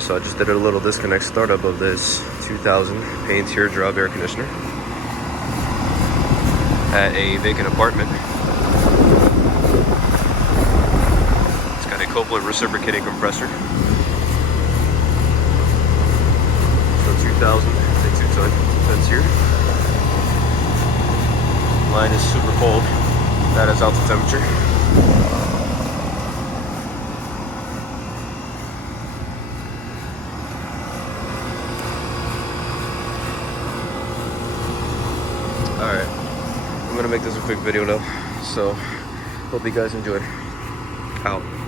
Alright, so I just did a little disconnect startup of this 2000 Payne Teardrop air conditioner at a vacant apartment. It's got a coupler reciprocating compressor. So 2000 210 here. Line is super cold. That is out to temperature. Alright, I'm gonna make this a quick video now, so hope you guys enjoyed. Out.